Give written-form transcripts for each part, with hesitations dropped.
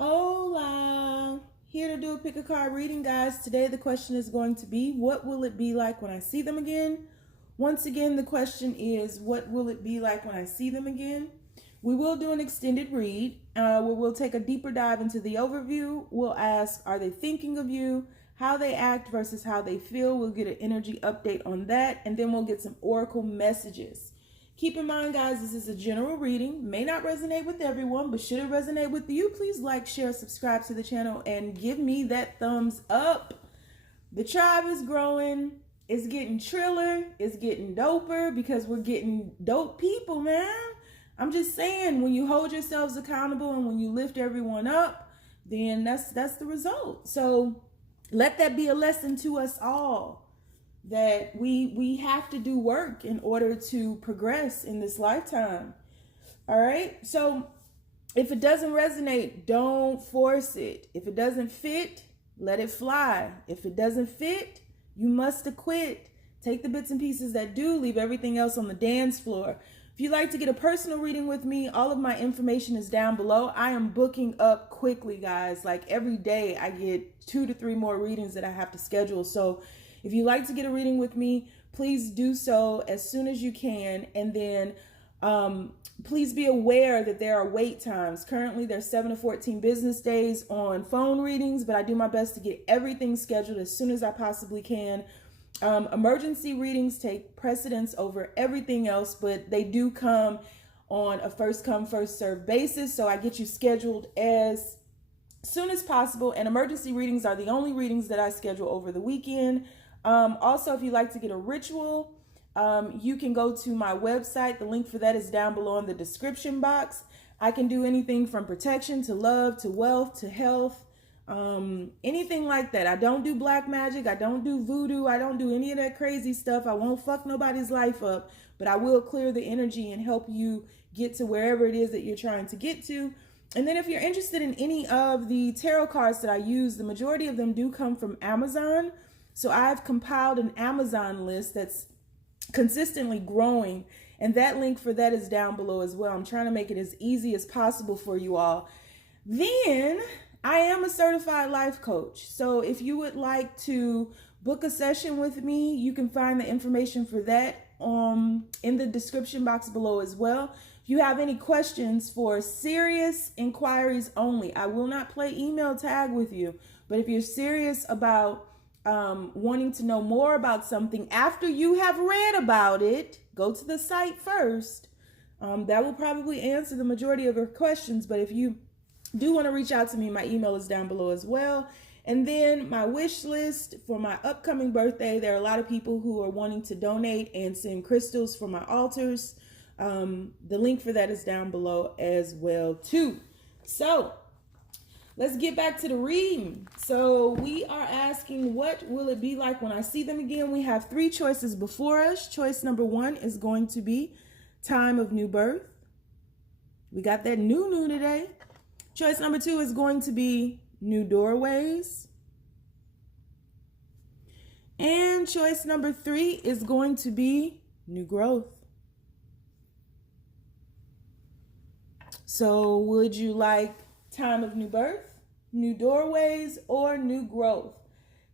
Hola! Here to do a pick a card reading, guys. Today the question is going to be, what will it be like when I see them again? Once again, the question is, what will it be like when I see them again? We will do an extended read where we'll take a deeper dive into the overview. We'll ask, are they thinking of you? How they act versus how they feel. We'll get an energy update on that, and then we'll get some oracle messages. Keep in mind, guys, this is a general reading. May not resonate with everyone, but should it resonate with you, please like, share, subscribe to the channel, and give me that thumbs up. The tribe is growing. It's getting triller. It's getting doper because we're getting dope people, man. I'm just saying, when you hold yourselves accountable and when you lift everyone up, then that's the result. So let that be a lesson to us all, that we have to do work in order to progress in this lifetime. All right. So if it doesn't resonate, don't force it. If it doesn't fit, let it fly. If it doesn't fit, you must acquit. Take the bits and pieces that do, leave everything else on the dance floor. If you'd like to get a personal reading with me, all of my information is down below. I am booking up quickly, guys. Like every day I get 2 to 3 more readings that I have to schedule. So if you'd like to get a reading with me, please do so as soon as you can. And then please be aware that there are wait times. Currently, there's 7 to 14 business days on phone readings, but I do my best to get everything scheduled as soon as I possibly can. Emergency readings take precedence over everything else, but they do come on a first come, first served basis. So I get you scheduled as soon as possible. And emergency readings are the only readings that I schedule over the weekend. Also, if you'd like to get a ritual, you can go to my website. The link for that is down below in the description box. I can do anything from protection to love to wealth to health, anything like that. I don't do black magic. I don't do voodoo. I don't do any of that crazy stuff. I won't fuck nobody's life up, but I will clear the energy and help you get to wherever it is that you're trying to get to. And then if you're interested in any of the tarot cards that I use, the majority of them do come from Amazon. So I've compiled an Amazon list that's consistently growing, and that link for that is down below as well. I'm trying to make it as easy as possible for you all. Then I am a certified life coach. So if you would like to book a session with me, you can find the information for that in the description box below as well. If you have any questions for serious inquiries only, I will not play email tag with you, but if you're serious about wanting to know more about something after you have read about it, go to the site first. That will probably answer the majority of your questions. But if you do want to reach out to me, my email is down below as well. And then my wish list for my upcoming birthday. There are a lot of people who are wanting to donate and send crystals for my altars. The link for that is down below as well too. So let's get back to the reading. So we are asking, what will it be like when I see them again? We have 3 choices before us. Choice number 1 is going to be time of new birth. We got that new today. Choice number 2 is going to be new doorways. And choice number 3 is going to be new growth. So would you like time of new birth, new doorways, or new growth?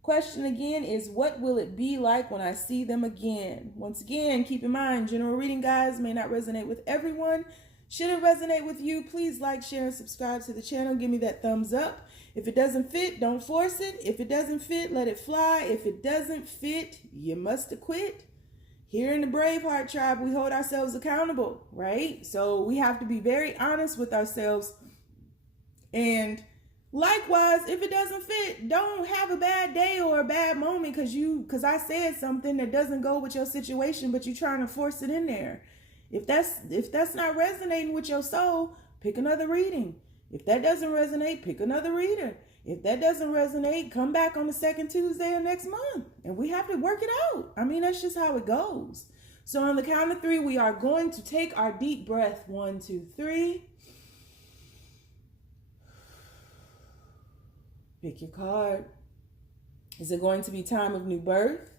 Question again is, what will it be like when I see them again? Once again, keep in mind, general reading, guys, may not resonate with everyone. Should it resonate with you, please like, share, and subscribe to the channel. Give me that thumbs up. If it doesn't fit, don't force it. If it doesn't fit, let it fly. If it doesn't fit, you must acquit. Here in the Braveheart tribe, we hold ourselves accountable, right? So we have to be very honest with ourselves. And likewise, if it doesn't fit, don't have a bad day or a bad moment because I said something that doesn't go with your situation, but you're trying to force it in there. If that's not resonating with your soul, pick another reading. If that doesn't resonate, pick another reader. If that doesn't resonate, come back on the second Tuesday of next month, and we have to work it out. I mean, that's just how it goes. So on the count of 3, we are going to take our deep breath. 1, 2, 3. Pick your card. Is it going to be time of new birth,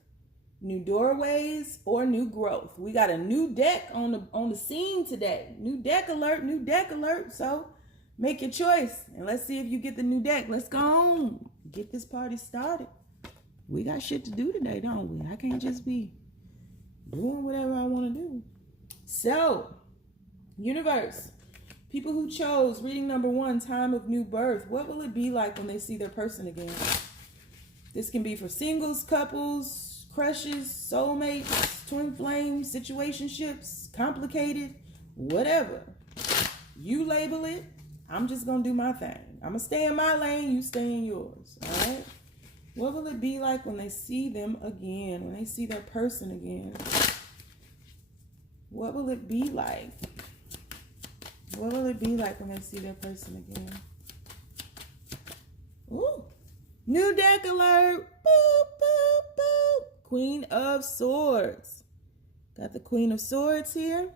new doorways, or new growth? We got a new deck on the scene today. New deck alert, new deck alert. So Make your choice. And let's see if you get the new deck. Let's go on. Get this party started. We got shit to do today, don't we? I can't just be doing whatever I want to do. So, universe, people who chose reading number 1, time of new birth, what will it be like when they see their person again? This can be for singles, couples, crushes, soulmates, twin flames, situationships, complicated, whatever. You label it. I'm just going to do my thing. I'm going to stay in my lane. You stay in yours. All right? What will it be like when they see them again? When they see their person again? What will it be like? What will it be like when they see their person again? Ooh. New deck alert. Boop, boop, boop. Queen of Swords. Got the Queen of Swords here.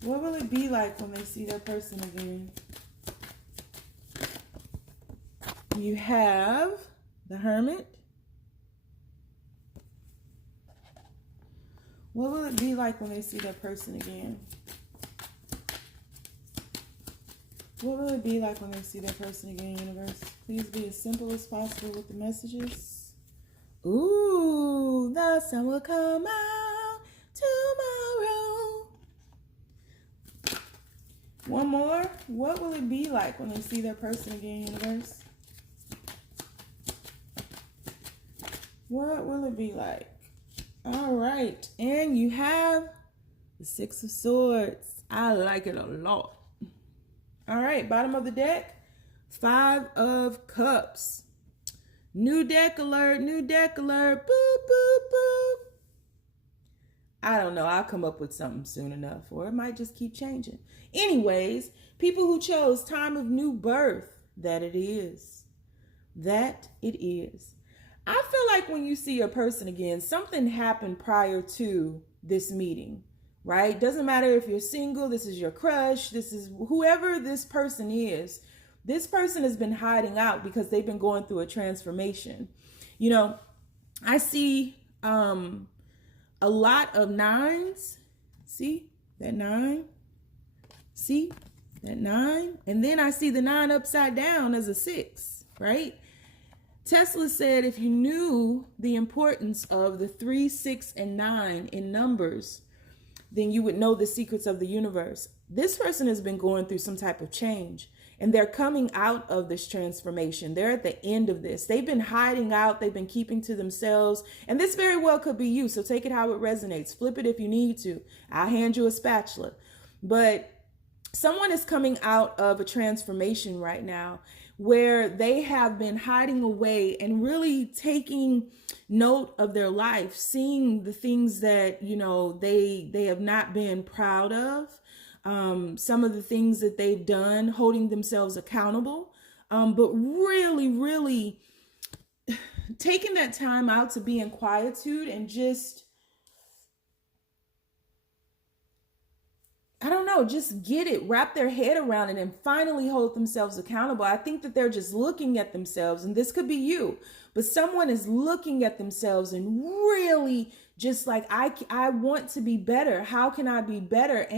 What will it be like when they see their person again? You have the Hermit. What will it be like when they see their person again? What will it be like when they see their person again, universe? Please be as simple as possible with the messages. Ooh, the sun will come out tomorrow. One more. What will it be like when they see their person again, universe? What will it be like? All right. And you have the 6 of Swords. I like it a lot. All right. Bottom of the deck. 5 of Cups. New deck alert. New deck alert. Boop, boop, boop. I don't know. I'll come up with something soon enough. Or it might just keep changing. Anyways, people who chose time of new birth. That it is. That it is. I feel like when you see a person again, something happened prior to this meeting, right? Doesn't matter if you're single, this is your crush, this is whoever this person is. This person has been hiding out because they've been going through a transformation. You know, I see a lot of 9s. See that 9? See that 9? And then I see the 9 upside down as a 6, right? Tesla said if you knew the importance of the 3, 6, and 9 in numbers, then you would know the secrets of the universe. This person has been going through some type of change, and they're coming out of this transformation. They're at the end of this. They've been hiding out. They've been keeping to themselves, and this very well could be you, so take it how it resonates. Flip it if you need to. I'll hand you a spatula. But someone is coming out of a transformation right now, where they have been hiding away and really taking note of their life, seeing the things that, you know, they have not been proud of, some of the things that they've done, holding themselves accountable, but really, really taking that time out to be in quietude and just, I don't know, just get it, wrap their head around it and finally hold themselves accountable. I think that they're just looking at themselves, and this could be you, but someone is looking at themselves and really just like, I want to be better. How can I be better?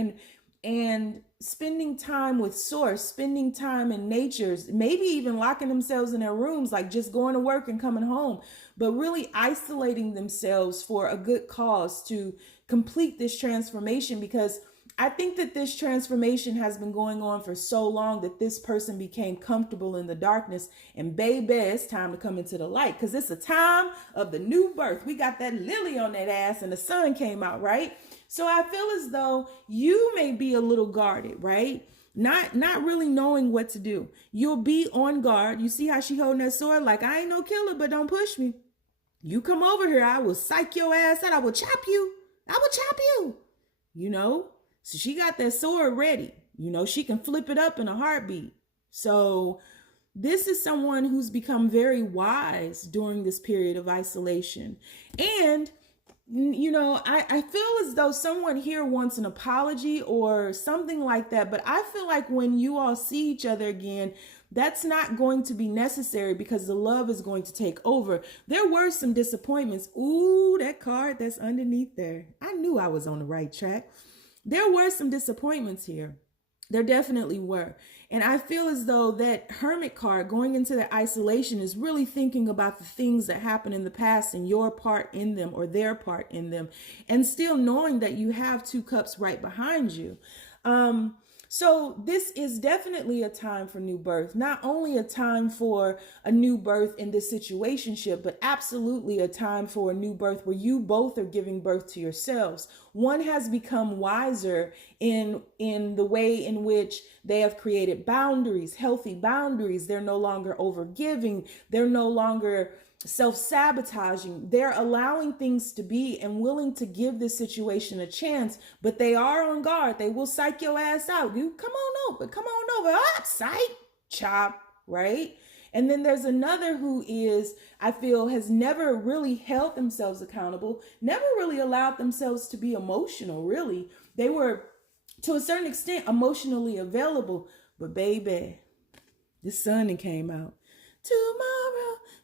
And spending time with source, spending time in nature, maybe even locking themselves in their rooms, like just going to work and coming home, but really isolating themselves for a good cause to complete this transformation, because I think that this transformation has been going on for so long that this person became comfortable in the darkness, and baby, it's time to come into the light, because it's a time of the new birth. We got that lily on that ass and the sun came out, right? So I feel as though you may be a little guarded, right? Not really knowing what to do. You'll be on guard. You see how she holding that sword? Like, I ain't no killer, but don't push me. You come over here, I will psych your ass out. I will chop you. I will chop you. You know? So she got that sword ready. You know, she can flip it up in a heartbeat. So this is someone who's become very wise during this period of isolation. And, you know, I feel as though someone here wants an apology or something like that. But I feel like when you all see each other again, that's not going to be necessary, because the love is going to take over. There were some disappointments. Ooh, that card that's underneath there. I knew I was on the right track. There were some disappointments here. There definitely were. And I feel as though that hermit card going into that isolation is really thinking about the things that happened in the past and your part in them or their part in them, and still knowing that you have two cups right behind you. So this is definitely a time for new birth. Not only a time for a new birth in this situationship, but absolutely a time for a new birth where you both are giving birth to yourselves. One has become wiser in the way in which they have created boundaries, healthy boundaries. They're no longer overgiving. They're no longer self-sabotaging. They're allowing things to be and willing to give this situation a chance, but they are on guard. They will psych your ass out. You come on over. Ah, psych, chop, right? And then there's another who is, I feel, has never really held themselves accountable, never really allowed themselves to be emotional, really. They were, to a certain extent, emotionally available, but baby, the sun came out.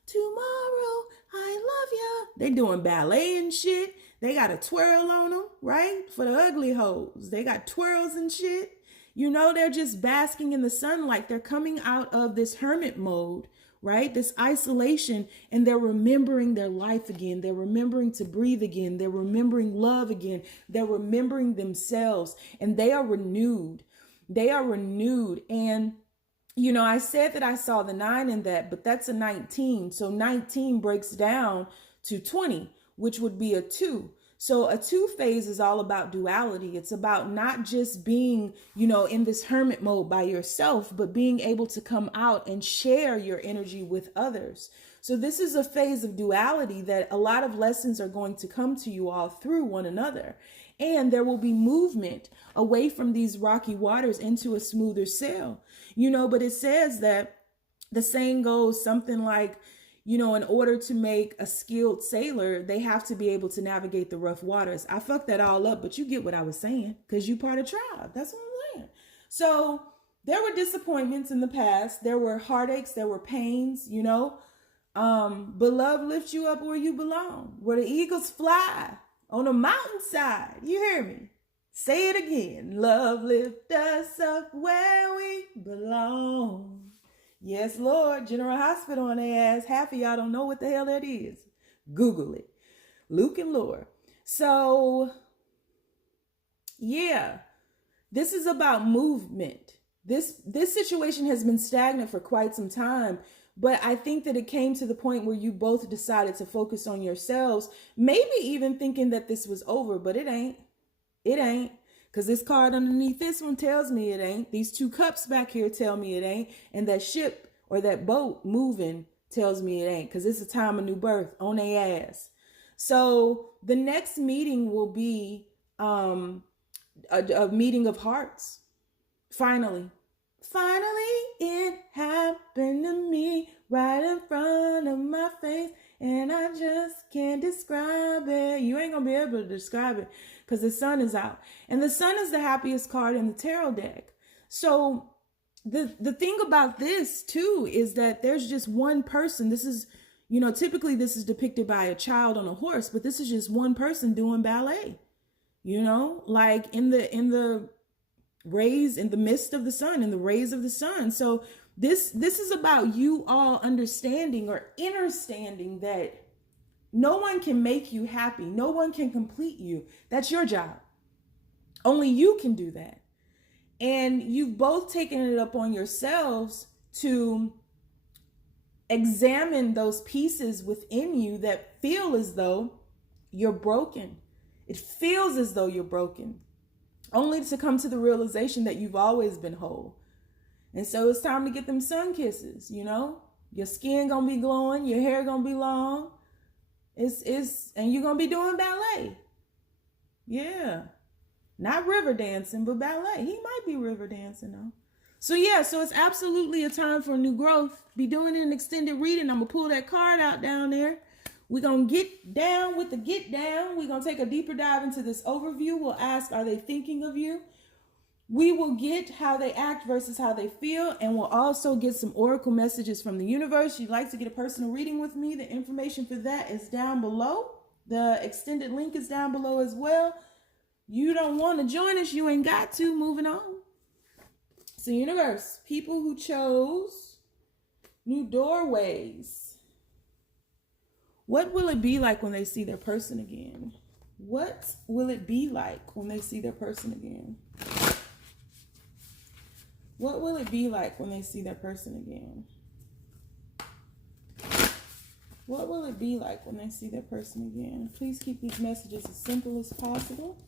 Tomorrow, I love ya. They doing ballet and shit. They got a twirl on them, right? For the ugly hoes. They got twirls and shit. You know, they're just basking in the sunlight. They're coming out of this hermit mode, right? This isolation, and they're remembering their life again. They're remembering to breathe again. They're remembering love again. They're remembering themselves, and they are renewed. They are renewed. And you know, I said that I saw the 9 in that, but that's a 19. So 19 breaks down to 20, which would be a 2. So a 2 phase is all about duality. It's about not just being, you know, in this hermit mode by yourself, but being able to come out and share your energy with others. So this is a phase of duality that a lot of lessons are going to come to you all through one another. And there will be movement away from these rocky waters into a smoother sail. You know, but it says that the saying goes something like, you know, in order to make a skilled sailor, they have to be able to navigate the rough waters. I fucked that all up, but you get what I was saying, because you part of tribe. That's what I'm saying. So there were disappointments in the past. There were heartaches. There were pains, you know. But love lifts you up where you belong, where the eagles fly on a mountainside. You hear me? Say it again. Love lift us up where we belong. Yes, Lord. General Hospital on their ass. Half of y'all don't know what the hell that is. Google it. Luke and Laura. So, yeah. This is about movement. This situation has been stagnant for quite some time. But I think that it came to the point where you both decided to focus on yourselves. Maybe even thinking that this was over, but it ain't. It ain't, because this card underneath this one tells me it ain't. These 2 cups back here tell me it ain't. And that ship or that boat moving tells me it ain't, because it's a time of new birth on their ass. So the next meeting will be a meeting of hearts. Finally, it happened to me right in front of my face. And I just can't describe it. You ain't going to be able to describe it because the sun is out. And the sun is the happiest card in the tarot deck. So the thing about this too is that there's just one person. This is, you know, typically this is depicted by a child on a horse, but this is just one person doing ballet. You know, like in the rays, in the mist of the sun, in the rays of the sun. So this is about you all understanding or understanding that no one can make you happy. No one can complete you. That's your job. Only you can do that. And you've both taken it up on yourselves to examine those pieces within you that feel as though you're broken. It feels as though you're broken, only to come to the realization that you've always been whole. And so it's time to get them sun kisses, you know? Your skin gonna be glowing, your hair gonna be long. And you're gonna be doing ballet. Yeah. Not river dancing, but ballet. He might be river dancing though. So yeah, so it's absolutely a time for new growth. Be doing an extended reading. I'm gonna pull that card out down there. We're gonna get down with the get down. We're gonna take a deeper dive into this overview. We'll ask, are they thinking of you? We will get how they act versus how they feel, and we'll also get some oracle messages from the universe. You'd like to get a personal reading with me, the information for that is down below. The extended link is down below as well. You don't want to join us, you ain't got to. Moving on. So universe, people who chose new doorways, what will it be like when they see their person again? What will it be like when they see their person again? What will it be like when they see their person again? What will it be like when they see their person again? Please keep these messages as simple as possible.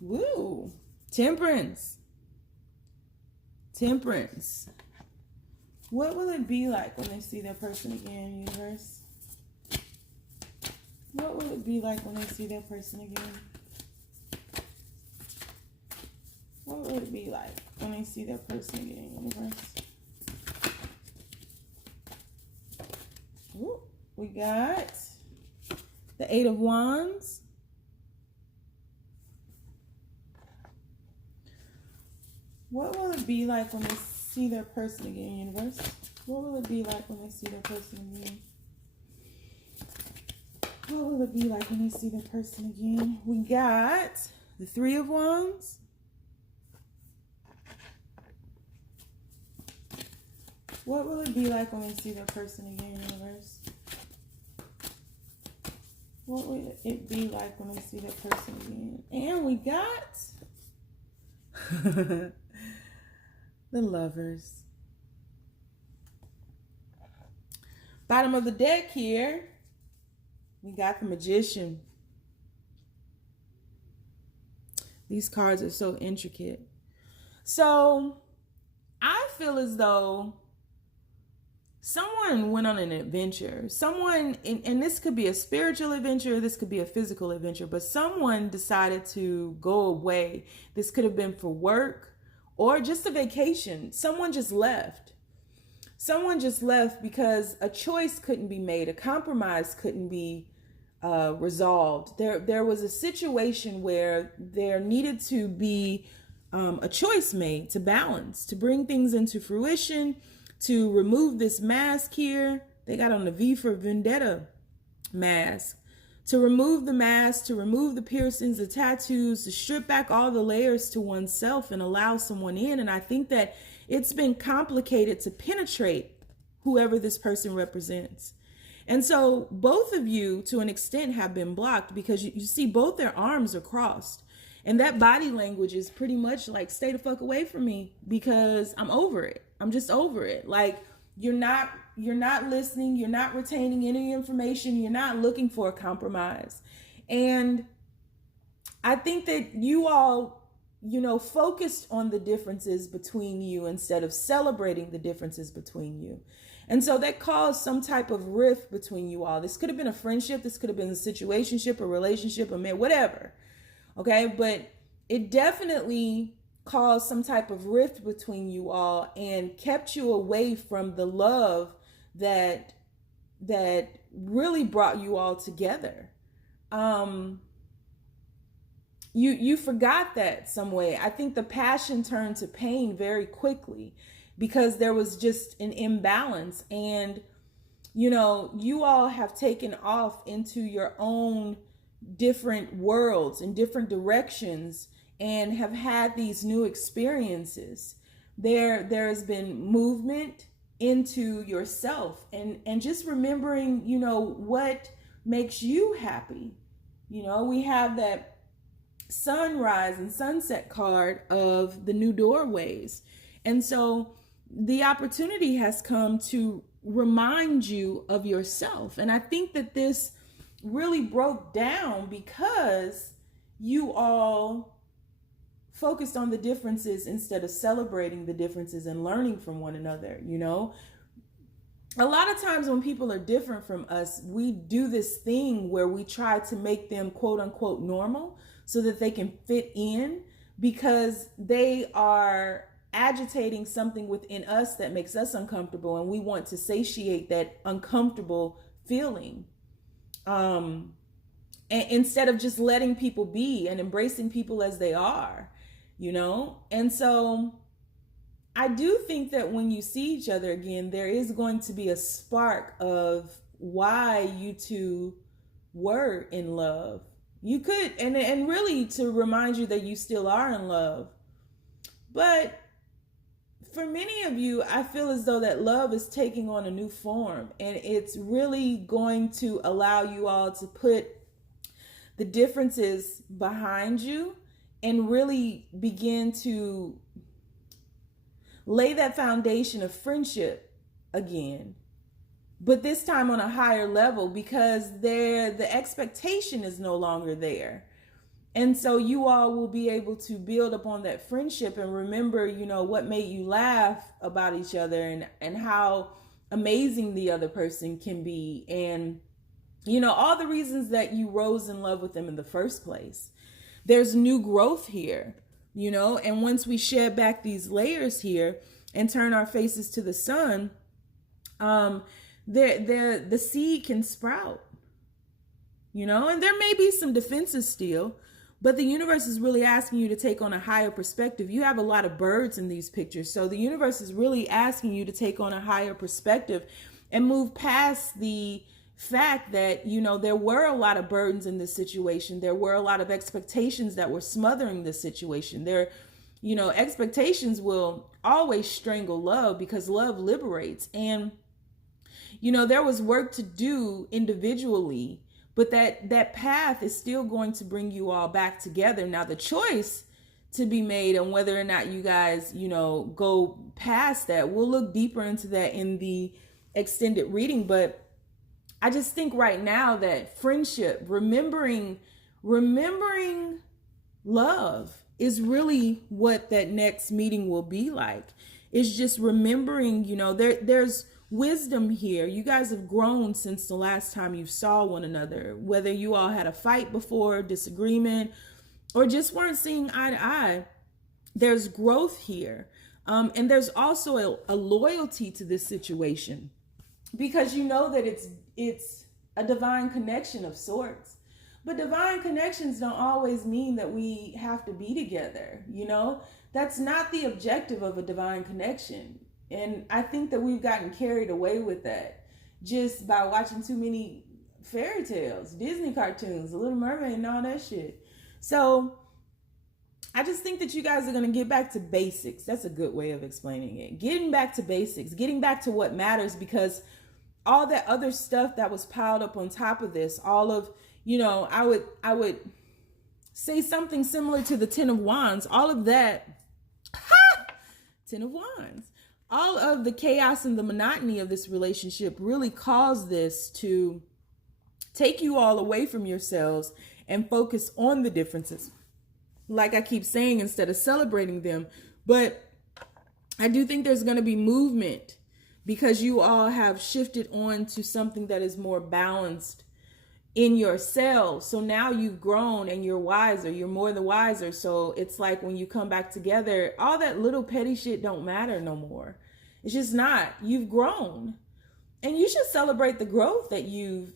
Woo! Temperance. Temperance. What will it be like when they see their person again, universe? What will it be like when they see their person again? What will it be like when they see their person again, universe? Ooh, we got the Eight of Wands. What will it be like when they see their person again, universe? What will it be like when they see their person again? What will it be like when they see their person again? We got the Three of Wands. What will it be like when they see their person again, universe? What will it be like when they see their person again? And we got the Lovers. Bottom of the deck here, we got the Magician. These cards are so intricate. So I feel as though someone went on an adventure. Someone, and this could be a spiritual adventure, this could be a physical adventure, but someone decided to go away. This could have been for work or just a vacation. Someone just left. Someone just left because a choice couldn't be made. A compromise couldn't be resolved. There was a situation where there needed to be a choice made to balance, to bring things into fruition, to remove this mask here. They got on the V for Vendetta mask. To remove the mask, to remove the piercings, the tattoos, to strip back all the layers to oneself and allow someone in. And I think that it's been complicated to penetrate whoever this person represents. And so both of you, to an extent, have been blocked because you see both their arms are crossed. And that body language is pretty much like, stay the fuck away from me because I'm over it. I'm just over it. Like, you're not listening. You're not retaining any information. You're not looking for a compromise. And I think that you all, focused on the differences between you instead of celebrating the differences between you. And so that caused some type of rift between you all. This could have been a friendship. This could have been a situationship, a relationship, a man, whatever. Okay. But it definitely caused some type of rift between you all and kept you away from the love that really brought you all together. You forgot that some way. I think the passion turned to pain very quickly because there was just an imbalance. And, you all have taken off into your own different worlds and different directions and have had these new experiences. There has been movement into yourself and just remembering, what makes you happy. We have that sunrise and sunset card of the new doorways. And so the opportunity has come to remind you of yourself. And I think that this really broke down because you all focused on the differences instead of celebrating the differences and learning from one another. A lot of times when people are different from us, we do this thing where we try to make them quote unquote normal so that they can fit in because they are agitating something within us that makes us uncomfortable, and we want to satiate that uncomfortable feeling. And instead of just letting people be and embracing people as they are, And so I do think that when you see each other again, there is going to be a spark of why you two were in love. You could, and really to remind you that you still are in love. But for many of you, I feel as though that love is taking on a new form, and it's really going to allow you all to put the differences behind you and really begin to lay that foundation of friendship again, but this time on a higher level, because the expectation is no longer there. And so you all will be able to build upon that friendship and remember, what made you laugh about each other, and how amazing the other person can be, and all the reasons that you rose in love with them in the first place. There's new growth here, and once we shed back these layers here and turn our faces to the sun, the seed can sprout, and there may be some defenses still, but the universe is really asking you to take on a higher perspective. You have a lot of birds in these pictures, so the universe is really asking you to take on a higher perspective and move past the fact that, there were a lot of burdens in this situation. There were a lot of expectations that were smothering this situation. Expectations will always strangle love, because love liberates. And, there was work to do individually, but that path is still going to bring you all back together. Now, the choice to be made on whether or not you guys, go past that, we'll look deeper into that in the extended reading. But I just think right now that friendship, remembering love is really what that next meeting will be like. It's just remembering, there's wisdom here. You guys have grown since the last time you saw one another, whether you all had a fight before, disagreement, or just weren't seeing eye to eye. There's growth here. And there's also a loyalty to this situation, because that it's a divine connection of sorts. But divine connections don't always mean that we have to be together. That's not the objective of a divine connection. And I think that we've gotten carried away with that just by watching too many fairy tales, Disney cartoons, The Little Mermaid and all that shit. So I just think that you guys are going to get back to basics. That's a good way of explaining it. Getting back to basics, getting back to what matters, because all that other stuff that was piled up on top of this, all of, I would say something similar to the Ten of Wands, all of that, Ten of Wands, all of the chaos and the monotony of this relationship really caused this to take you all away from yourselves and focus on the differences. Like I keep saying, instead of celebrating them. But I do think there's going to be movement, because you all have shifted on to something that is more balanced in yourselves. So now you've grown and you're wiser. You're more the wiser. So it's like when you come back together, all that little petty shit don't matter no more. It's just not. You've grown. And you should celebrate the growth that you've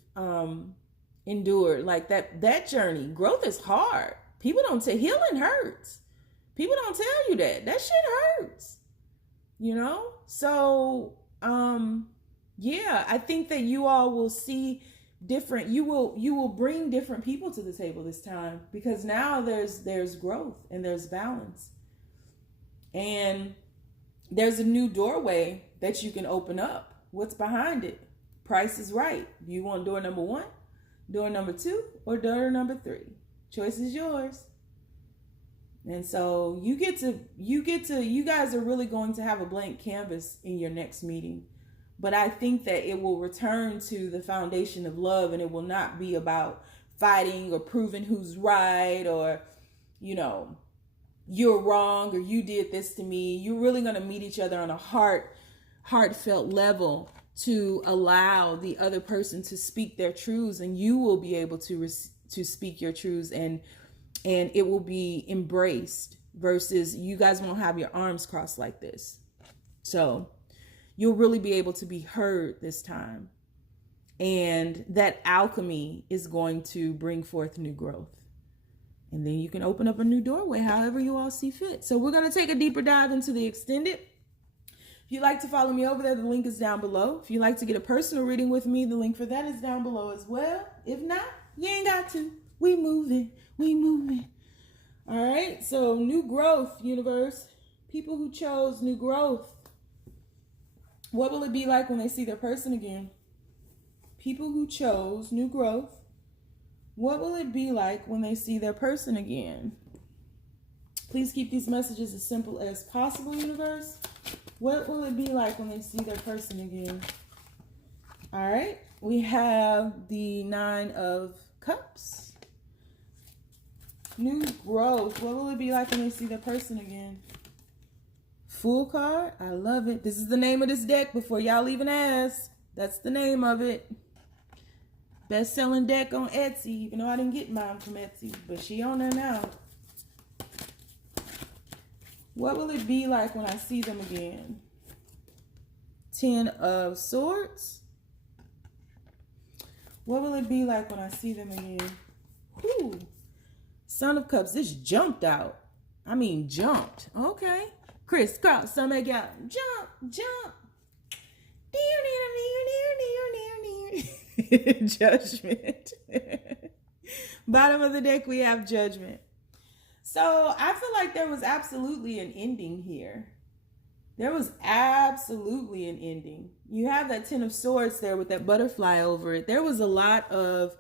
endured. Like that journey. Growth is hard. People don't say healing hurts. People don't tell you that. That shit hurts. So yeah, I think that you all will see different, you will bring different people to the table this time, because now there's growth and there's balance, and there's a new doorway that you can open up. What's behind it? Price is right. Do you want door number 1, door number 2, or door number 3? Choice is yours. And so you guys are really going to have a blank canvas in your next meeting. But I think that it will return to the foundation of love, and it will not be about fighting or proving who's right, or, you're wrong, or you did this to me. You're really going to meet each other on a heartfelt level to allow the other person to speak their truths, and you will be able to speak your truths, and it will be embraced, versus you guys won't have your arms crossed like this. So you'll really be able to be heard this time. And that alchemy is going to bring forth new growth. And then you can open up a new doorway however you all see fit. So we're going to take a deeper dive into the extended. If you'd like to follow me over there, the link is down below. If you'd like to get a personal reading with me, the link for that is down below as well. If not, you ain't got to. We moving. All right. So new growth, universe. People who chose new growth. What will it be like when they see their person again? People who chose new growth. What will it be like when they see their person again? Please keep these messages as simple as possible, universe. What will it be like when they see their person again? All right. We have the 9 of Cups. New growth. What will it be like when they see their person again? Fool card. I love it. This is the name of this deck before y'all even ask. That's the name of it. Best-selling deck on Etsy, even though I didn't get mine from Etsy, but she on there now. What will it be like when I see them again? 10 of Swords. What will it be like when I see them again? Whew. Son of Cups. This jumped out. I mean, jumped. Okay. Crisscross, stomach out. Jump. Judgment. Bottom of the deck, we have Judgment. So I feel like there was absolutely an ending here. There was absolutely an ending. You have that 10 of Swords there with that butterfly over it. There was a lot of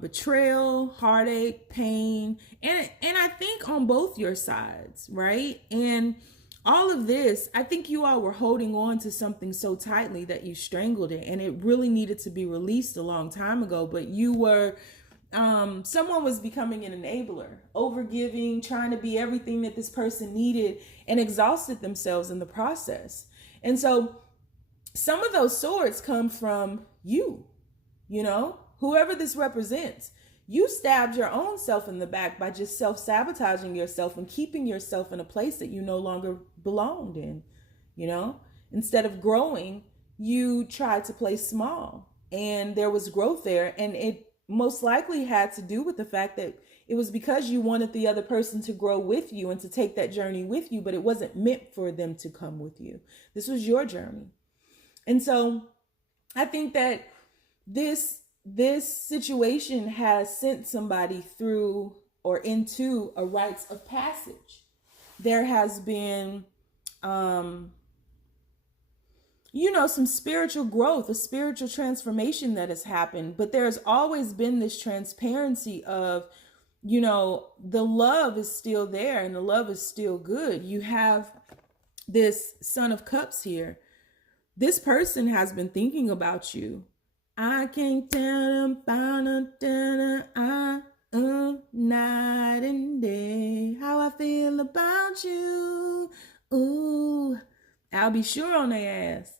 betrayal, heartache, pain, and I think on both your sides, right? And all of this, I think you all were holding on to something so tightly that you strangled it, and it really needed to be released a long time ago, but you were someone was becoming an enabler, overgiving, trying to be everything that this person needed, and exhausted themselves in the process. And so some of those swords come from you, whoever this represents. You stabbed your own self in the back by just self-sabotaging yourself and keeping yourself in a place that you no longer belonged in, Instead of growing, you tried to play small, and there was growth there. And it most likely had to do with the fact that it was because you wanted the other person to grow with you and to take that journey with you, but it wasn't meant for them to come with you. This was your journey. And so I think that this situation has sent somebody through or into a rites of passage. There has been, some spiritual growth, a spiritual transformation that has happened, but there's always been this transparency of, the love is still there and the love is still good. You have this Son of Cups here. This person has been thinking about you. I can't tell about night and day how I feel about you. Ooh, I'll be sure on their ass.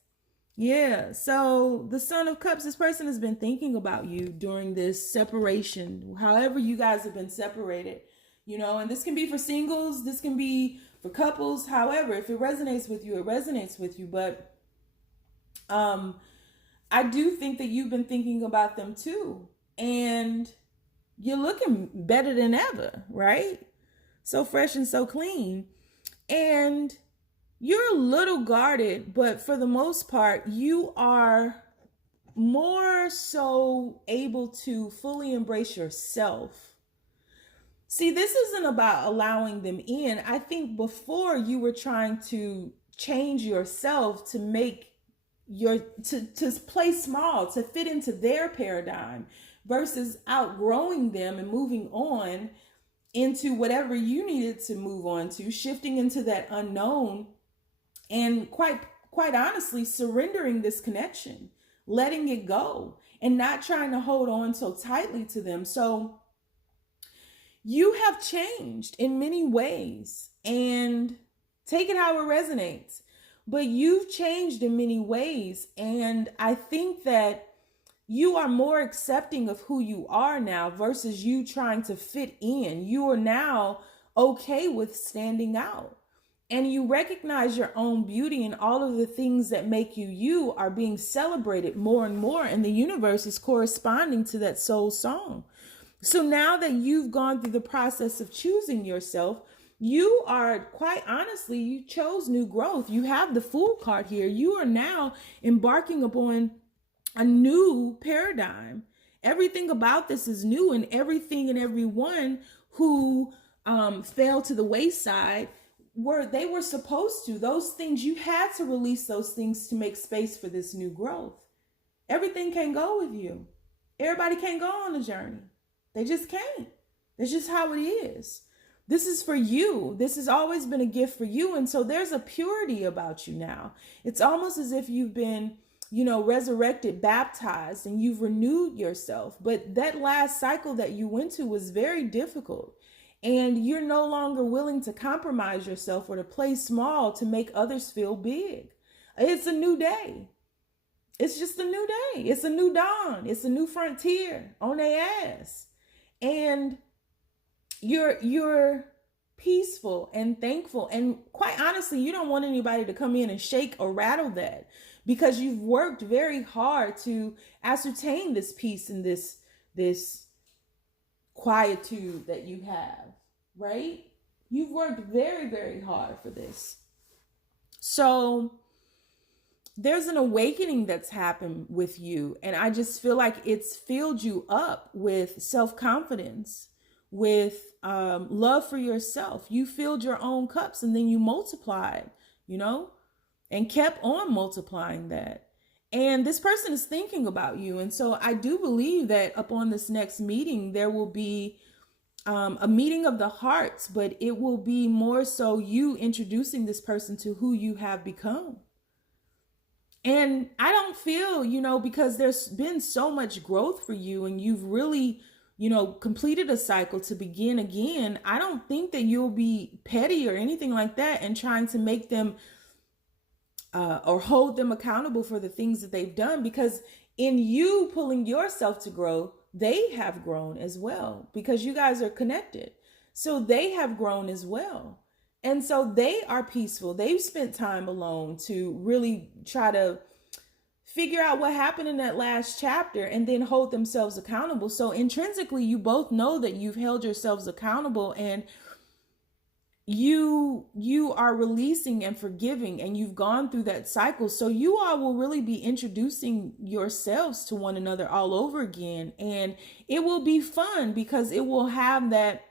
Yeah, so the Son of Cups, this person has been thinking about you during this separation, however you guys have been separated, and this can be for singles, this can be for couples, however, if it resonates with you, it resonates with you. But I do think that you've been thinking about them too, and you're looking better than ever, right? So fresh and so clean. And you're a little guarded, but for the most part, you are more so able to fully embrace yourself. See, this isn't about allowing them in. I think before you were trying to change yourself to make to play small, to fit into their paradigm, versus outgrowing them and moving on into whatever you needed to move on to, shifting into that unknown, and quite honestly, surrendering this connection, letting it go, and not trying to hold on so tightly to them. So you have changed in many ways, and take it how it resonates. But you've changed in many ways, and I think that you are more accepting of who you are now versus you trying to fit in. You are now okay with standing out, and you recognize your own beauty, and all of the things that make you you are being celebrated more and more, and the universe is corresponding to that soul song. So now that you've gone through the process of choosing yourself, you are, quite honestly, you chose new growth. You have the Fool card here. You are now embarking upon a new paradigm. Everything about this is new, and everything and everyone who fell to the wayside they were supposed to. Those things, you had to release those things to make space for this new growth. Everything can't go with you. Everybody can't go on the journey. They just can't. That's just how it is. This is for you. This has always been a gift for you. And so there's a purity about you now. It's almost as if you've been, resurrected, baptized, and you've renewed yourself. But that last cycle that you went to was very difficult. And you're no longer willing to compromise yourself or to play small to make others feel big. It's a new day. It's just a new day. It's a new dawn. It's a new frontier on their ass. And you're peaceful and thankful. And quite honestly, you don't want anybody to come in and shake or rattle that, because you've worked very hard to ascertain this peace and this quietude that you have, right? You've worked very, very hard for this. So there's an awakening that's happened with you. And I just feel like it's filled you up with self-confidence, with love for yourself. You filled your own cups and then you multiplied, and kept on multiplying that. And this person is thinking about you. And so I do believe that upon this next meeting, there will be a meeting of the hearts, but it will be more so you introducing this person to who you have become. And I don't feel, because there's been so much growth for you and you've really, completed a cycle to begin again. I don't think that you'll be petty or anything like that and trying to make them or hold them accountable for the things that they've done, because in you pulling yourself to grow, they have grown as well, because you guys are connected. So they have grown as well. And so they are peaceful. They've spent time alone to really try to figure out what happened in that last chapter and then hold themselves accountable. So intrinsically, you both know that you've held yourselves accountable, and you are releasing and forgiving, and you've gone through that cycle. So you all will really be introducing yourselves to one another all over again. And it will be fun because it will have that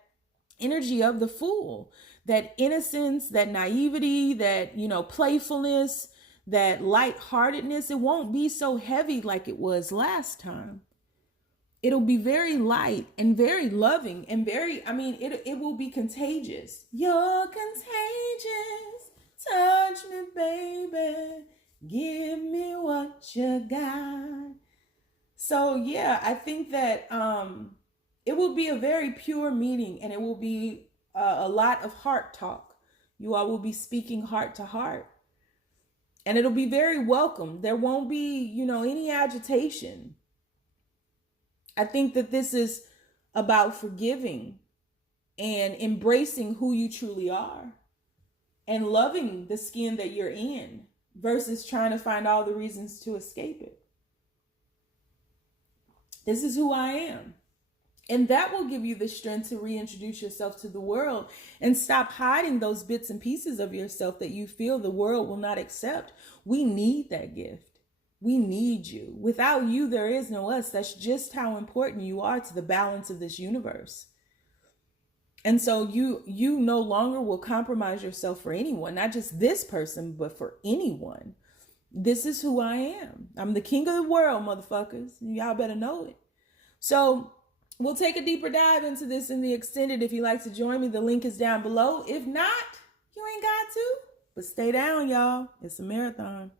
energy of the fool, that innocence, that naivety, that, playfulness, that lightheartedness. It won't be so heavy like it was last time. It'll be very light and very loving and it will be contagious. You're contagious. Touch me, baby. Give me what you got. So yeah, I think that it will be a very pure meeting, and it will be a lot of heart talk. You all will be speaking heart to heart. And it'll be very welcome. There won't be, any agitation. I think that this is about forgiving and embracing who you truly are and loving the skin that you're in versus trying to find all the reasons to escape it. This is who I am. And that will give you the strength to reintroduce yourself to the world and stop hiding those bits and pieces of yourself that you feel the world will not accept. We need that gift. We need you. Without you, there is no us. That's just how important you are to the balance of this universe. And so you no longer will compromise yourself for anyone, not just this person, but for anyone. This is who I am. I'm the king of the world, motherfuckers. Y'all better know it. So we'll take a deeper dive into this in the extended. If you'd like to join me, the link is down below. If not, you ain't got to. But stay down, y'all. It's a marathon.